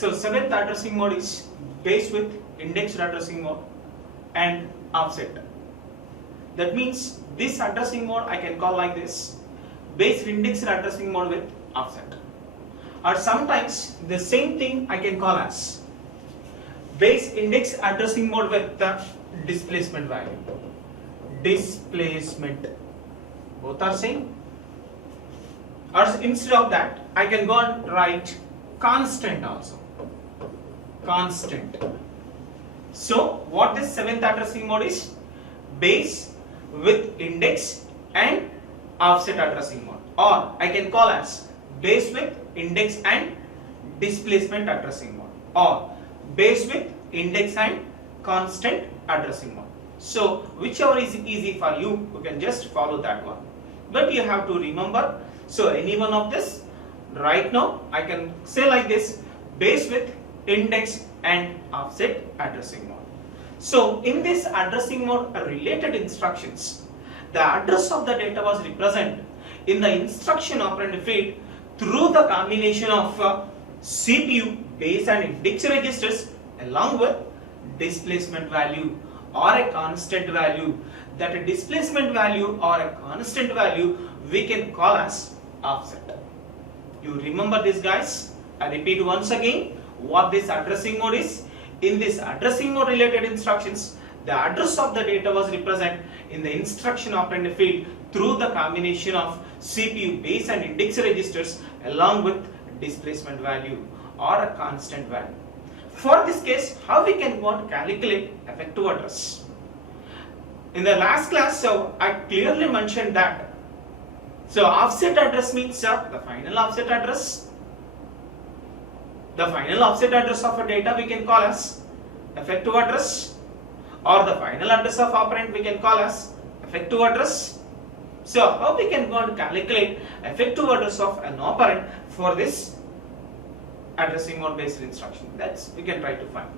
So seventh addressing mode is base with indexed addressing mode and offset. That means this addressing mode I can call like this, base indexed addressing mode with offset. Or sometimes the same thing I can call as base indexed addressing mode with the displacement value. Displacement. Both are same. Or instead of that, I can go and write constant also. Constant. So what this seventh addressing mode is? Base with index and offset addressing mode, or I can call as base with index and displacement addressing mode, or base with index and constant addressing mode. So whichever is easy for you, you can just follow that one. But you have to remember, so any one of this, right now I can say like this, base with index and offset addressing mode. So in this addressing mode related instructions, the address of the data was represented in the instruction operand field through the combination of CPU base and index registers along with displacement value or a constant value. That a displacement value or a constant value we can call as offset. You remember this, guys? I repeat once again what this addressing mode is. In this addressing mode related instructions, the address of the data was represented in the instruction operand field through the combination of CPU base and index registers along with displacement value or a constant value. For this case, how we can go and calculate effective address? In the last class, so I clearly mentioned that. So offset address means the final offset address. The final offset address of a data we can call as effective address, or the final address of operand we can call as effective address. So how we can go and calculate effective address of an operand for this addressing mode based instruction? That's we can try to find.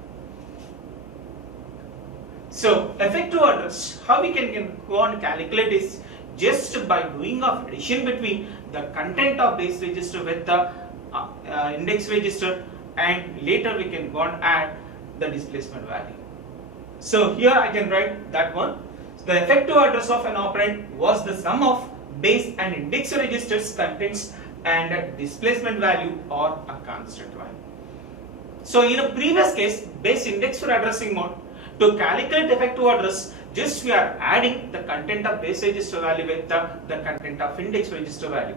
So effective address, how we can go and calculate is just by doing of addition between the content of base register with the index register, and later we can go and add the displacement value. So here I can write that one. The effective address of an operand was the sum of base and index registers contents and a displacement value or a constant value. So in a previous case, base index addressing mode, to calculate effective address, just we are adding the content of base register value with the content of index register value.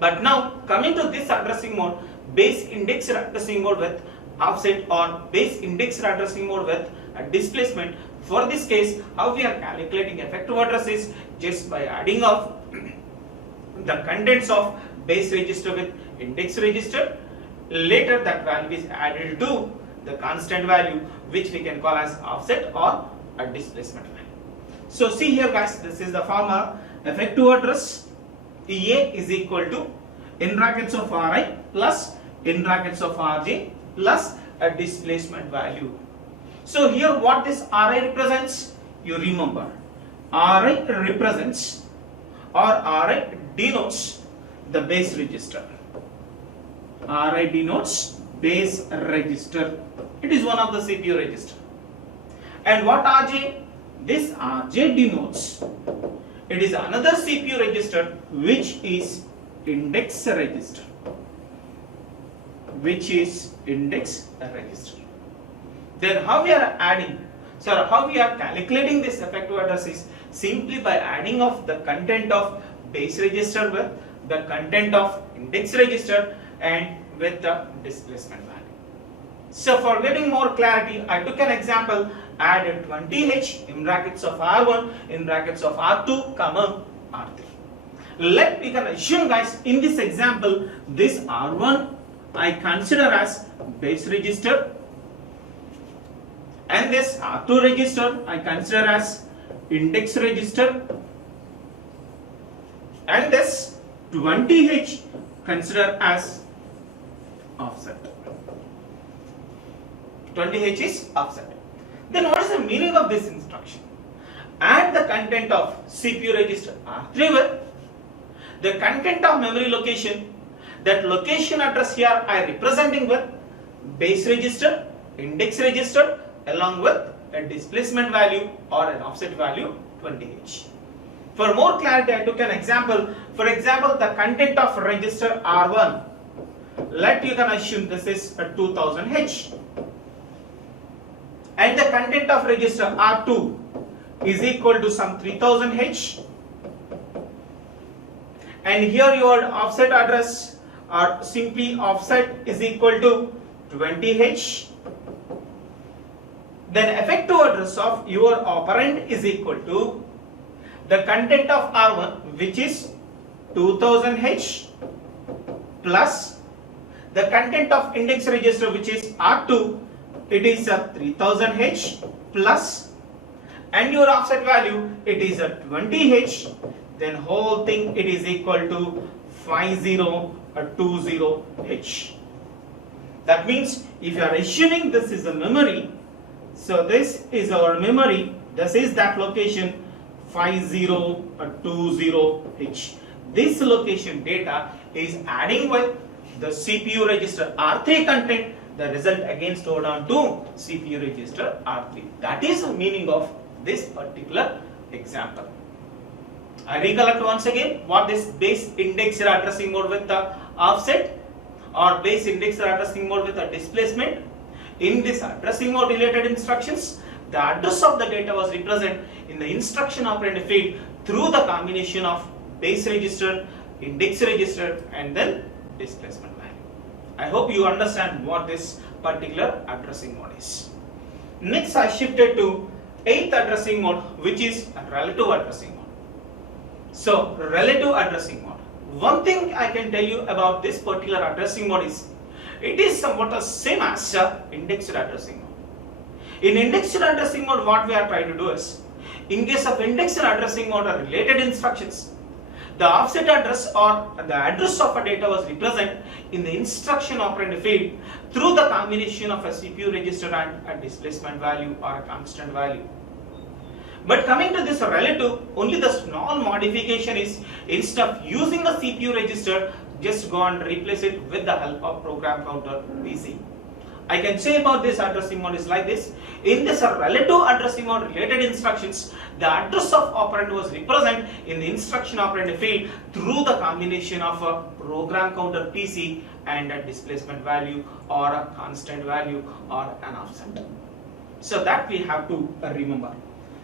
But now coming to this addressing mode, base index addressing mode with offset or base index addressing mode with a displacement. For this case, how we are calculating effective address is just by adding of the contents of base register with index register. Later that value is added to the constant value, which we can call as offset or a displacement value. So see here, guys, this is the formula. Effective address A is equal to in brackets of Ri plus in brackets of Rj plus a displacement value. So here what this Ri represents, you remember, Ri represents or Ri denotes the base register. Ri denotes base register. It is one of the CPU register. And what Rj? This Rj denotes, it is another CPU register which is index register. Which is index register. Then how we are adding, so how we are calculating this effective address is simply by adding of the content of base register with the content of index register and with the displacement value. So for getting more clarity, I took an example, add 20H in brackets of R1 in brackets of R2 comma R3. We can assume, guys, in this example, this R1 I consider as base register, and this R2 register I consider as index register, and this 20H consider as offset. 20H is offset. Then what is the meaning of this instruction? Add the content of CPU register R3 with the content of memory location. That location address here I am representing with base register, index register along with a displacement value or an offset value 20H. For more clarity, I took an example. For example, the content of register R1, let you can assume this is a 2000H, and the content of register R2 is equal to some 3000H, and here your offset address or simply offset is equal to 20H. Then effective address of your operand is equal to the content of R1, which is 2000H, plus the content of index register, which is R2, it is a 3000H, plus, and your offset value, it is a 20H. Then whole thing it is equal to 5020H. That means if you are assuming this is a memory, so this is our memory, this is that location 5020H. This location data is adding with the CPU register R3 content, the result again stored on to CPU register R3. That is the meaning of this particular example. I recollect once again what this base indexed addressing mode with the offset or base indexed addressing mode with the displacement. In this addressing mode related instructions, the address of the data was represented in the instruction operand field through the combination of base register, index register, and then displacement value. I hope you understand what this particular addressing mode is. Next, I shifted to 8th addressing mode, which is a relative addressing mode. So, relative addressing mode. One thing I can tell you about this particular addressing mode is it is somewhat the same as indexed addressing mode. In indexed addressing mode, what we are trying to do is, in case of indexed addressing mode or related instructions, the offset address or the address of a data was represented in the instruction operand field through the combination of a CPU register and a displacement value or a constant value. But coming to this relative, only the small modification is instead of using the CPU register, just go and replace it with the help of program counter PC. I can say about this addressing mode is like this. In this relative addressing mode related instructions, the address of operand was represented in the instruction operand field through the combination of a program counter PC and a displacement value or a constant value or an offset. So that we have to remember.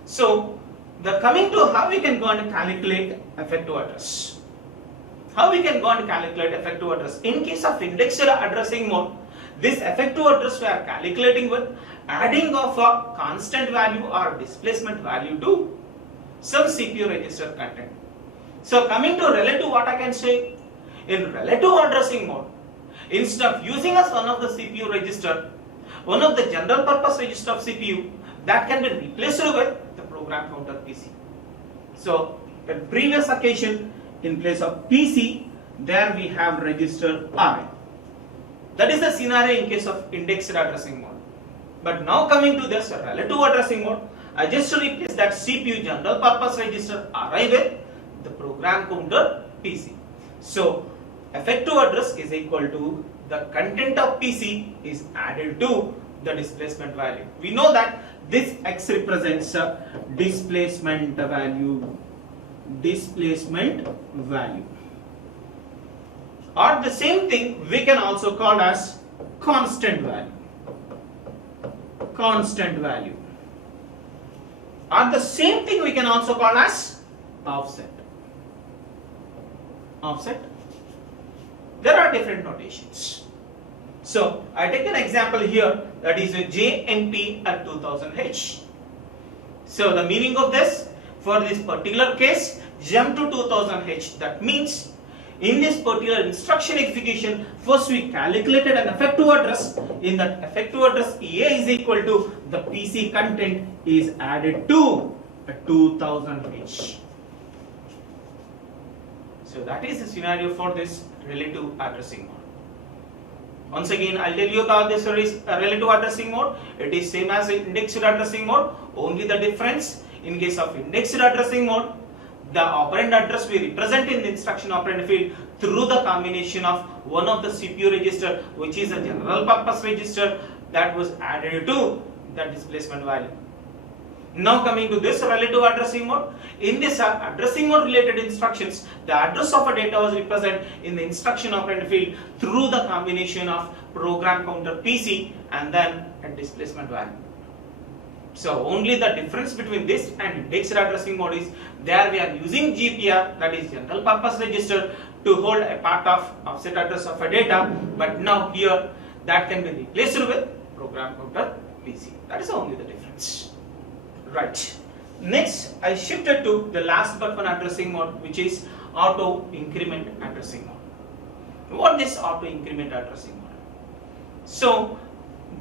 So the coming to how we can go and calculate effective address. How we can go and calculate effective address? In case of indexed addressing mode, this effective address we are calculating with adding of a constant value or displacement value to some CPU register content. So coming to relative, what I can say, in relative addressing mode, instead of using as one of the CPU register, one of the general purpose register of CPU, that can be replaced with the program counter PC. So in previous occasion, in place of PC, there we have register RI. That is the scenario in case of indexed addressing mode. But now coming to this relative addressing mode, I just replace that CPU general purpose register RI with the program counter PC. So effective address is equal to the content of PC is added to the displacement value. We know that this X represents a displacement value. Displacement value. Or the same thing we can also call as constant value. Constant value. Or the same thing we can also call as offset. Offset. There are different notations. So I take an example here, that is a JNP at 2000H. So the meaning of this, for this particular case, jump to 2000H. That means in this particular instruction execution, first we calculated an effective address. In that effective address, A is equal to the PC content is added to a 2000H. So that is the scenario for this relative addressing mode. Once again, I'll tell you about this relative addressing mode. It is same as indexed addressing mode. Only the difference, in case of indexed addressing mode, the operand address we represent in the instruction operand field through the combination of one of the CPU register, which is a general purpose register that was added to the displacement value. Now coming to this relative addressing mode. In this addressing mode related instructions, the address of a data was represented in the instruction operand field through the combination of program counter PC and then a displacement value. So only the difference between this and indexed addressing mode is there we are using GPR, that is general purpose register, to hold a part of offset address of a data, but now here that can be replaced with program counter PC. That is only the difference. Right. Next, I shifted to the last but one addressing mode, which is auto increment addressing mode. What is auto increment addressing mode? So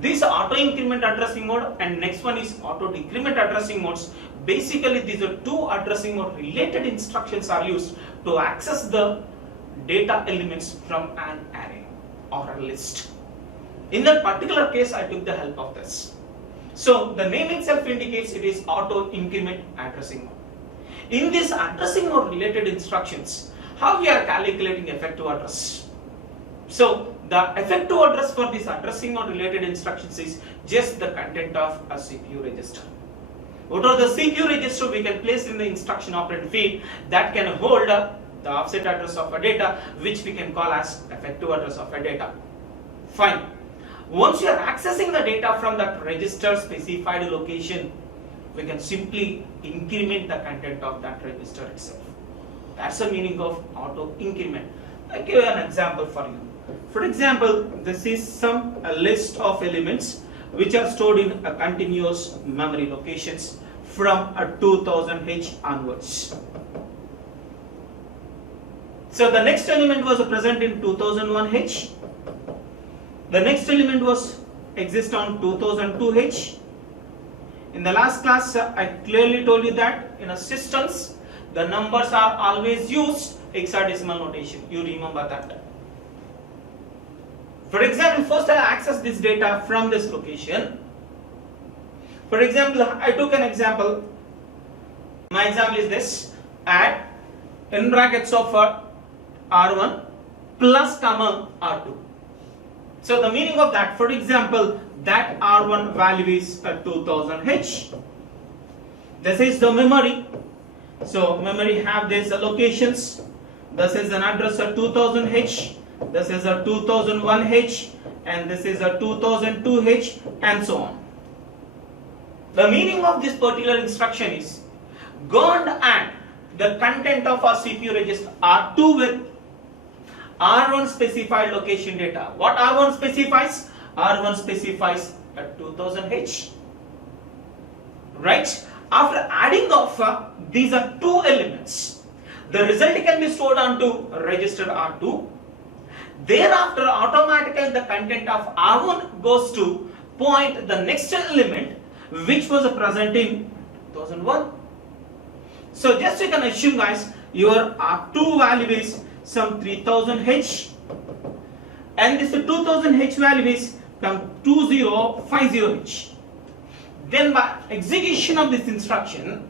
this auto increment addressing mode and next one is auto decrement addressing modes. Basically, these are two addressing mode related instructions are used to access the data elements from an array or a list. In that particular case, I took the help of this. So the name itself indicates it is auto increment addressing mode. In this addressing mode related instructions, how we are calculating effective address? So the effective address for this addressing mode related instructions is just the content of a CPU register. What are the CPU register we can place in the instruction operand field that can hold the offset address of a data, which we can call as effective address of a data. Fine. Once you are accessing the data from that register specified location, we can simply increment the content of that register itself. That's the meaning of auto increment. I'll give you an example for you. For example, this is a list of elements which are stored in a continuous memory locations from a 2000H onwards. So the next element was present in 2001H. The next element was exist on 2002H. In the last class, I clearly told you that in a systems, the numbers are always used hexadecimal notation. You remember that. For example, first I access this data from this location. For example, I took an example. My example is this: add in brackets of R1 plus comma R2. So the meaning of that, for example, that R1 value is 2000H. This is the memory. So memory have these locations. This is an address of 2000H. This is a 2001H, and this is a 2002H, and so on. The meaning of this particular instruction is go and add the content of our CPU register R2 with R1 specified location data. What R1 specifies? R1 specifies a 2000H. Right? After adding of these are two elements, the result can be stored onto register R2. Thereafter, automatically the content of R1 goes to point the next element which was present in 2001. So just you can assume, guys, your R2 value is some 3000H and this 2000H value is some 2050H. Then by execution of this instruction,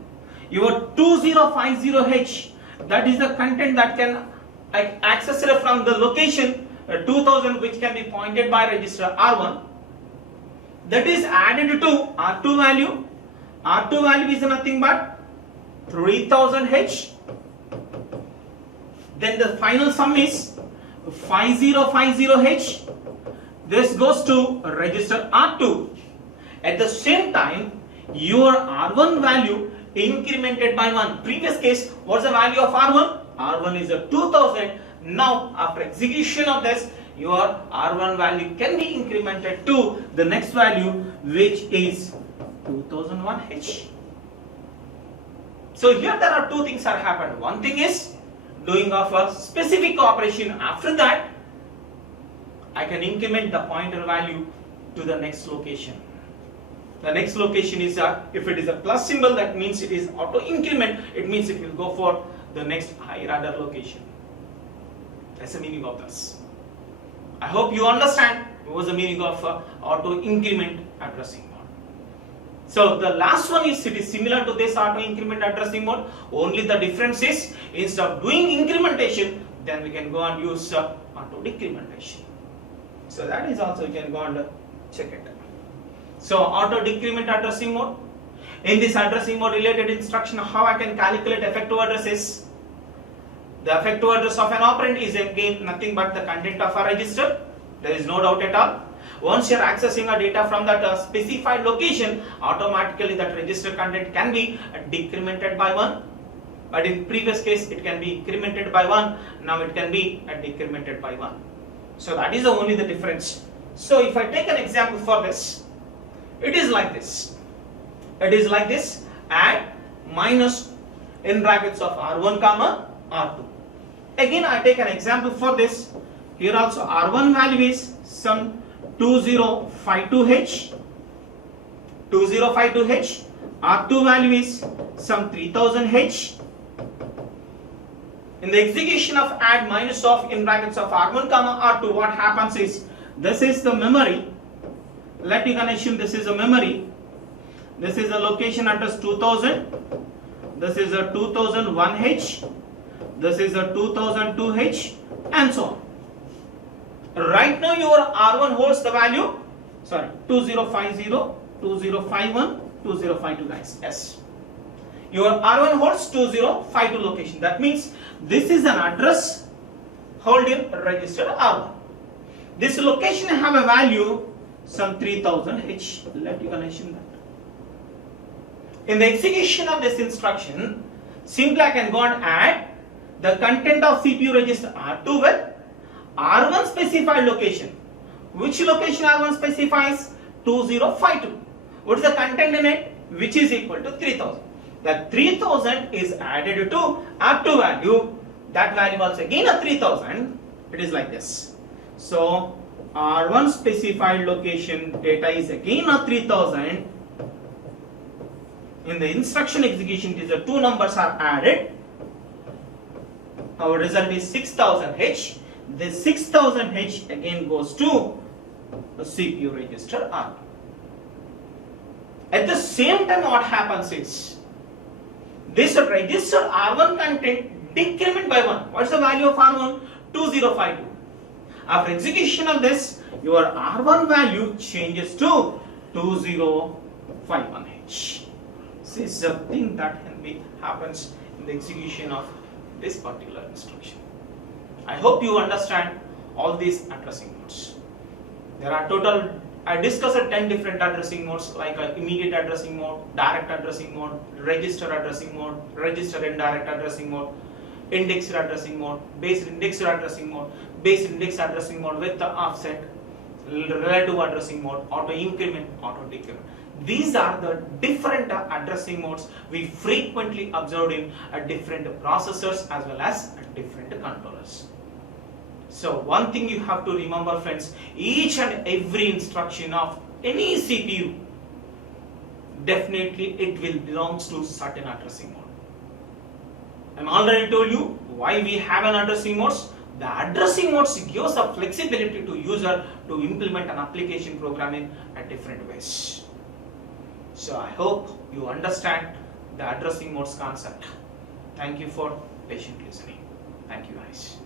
your 2050H, that is the content that can access it from the location 2000, which can be pointed by register R1, that is added to R2 value. R2 value is nothing but 3000H. Then the final sum is 5050H. This goes to register R2. At the same time, your R1 value incremented by 1. Previous case, what's the value of R1? R1 is a 2000. Now, after execution of this, your R1 value can be incremented to the next value, which is 2001H. So here there are two things that happened. One thing is doing of a specific operation. After that, I can increment the pointer value to the next location. The next location is if it is a plus symbol, that means it is auto increment. It means it will go for the next higher order location. That's the meaning of this. I hope you understand what was the meaning of auto increment addressing mode. So the last one is, it is similar to this auto increment addressing mode, only the difference is instead of doing incrementation, then we can go and use auto decrementation. So that is also you can go and check it. So auto decrement addressing mode. In this addressing mode related instruction, how I can calculate effective addresses? The effective address of an operand is again nothing but the content of a register. There is no doubt at all. Once you are accessing a data from that specified location, automatically that register content can be decremented by 1. But in previous case, it can be incremented by 1. Now it can be decremented by 1. So that is only the difference. So if I take an example for this, it is like this. It is like this, add minus in brackets of R1 comma R2. Again I take an example for this. Here also R1 value is some 2052H, R2 value is some 3000H. In the execution of add minus of in brackets of R1 comma R2, what happens is, this is the memory. Let you can assume this is a memory. This is a location address 2000. This is a 2001H. This is a 2002H, and so on. Right now your R1 holds the value, 2050, 2051, 2052 guys. Yes. Your R1 holds 2052 location. That means this is an address held in registered R1. This location have a value some 3000H. Let you can assume that. In the execution of this instruction, simply I can go and add the content of CPU register R2 with R1 specified location. Which location R1 specifies? 2052. What is the content in it? Which is equal to 3000. That 3000 is added to R2 value. That value was again a 3000. It is like this. So R1 specified location data is again a 3000. In the instruction execution, it is the two numbers are added. Our result is 6000H. This 6000H again goes to the CPU register R2. At the same time, what happens is, this register R1 content decrement by 1. What is the value of R1? 2052. After execution of this, your R1 value changes to 2051H. This is the thing that can be happens in the execution of this particular instruction. I hope you understand all these addressing modes. There are total, I discussed 10 different addressing modes, like immediate addressing mode, direct addressing mode, register addressing mode, register indirect addressing mode, indexed addressing mode, base indexed addressing mode, base indexed addressing mode with the offset, relative addressing mode, auto increment, auto decrement. These are the different addressing modes we frequently observed in different processors as well as different controllers. So one thing you have to remember, friends, each and every instruction of any CPU, definitely it will belongs to certain addressing mode. I already told you why we have an addressing modes. The addressing modes gives a flexibility to user to implement an application program in different ways. So I hope you understand the addressing modes concept. Thank you for patient listening. Thank you guys.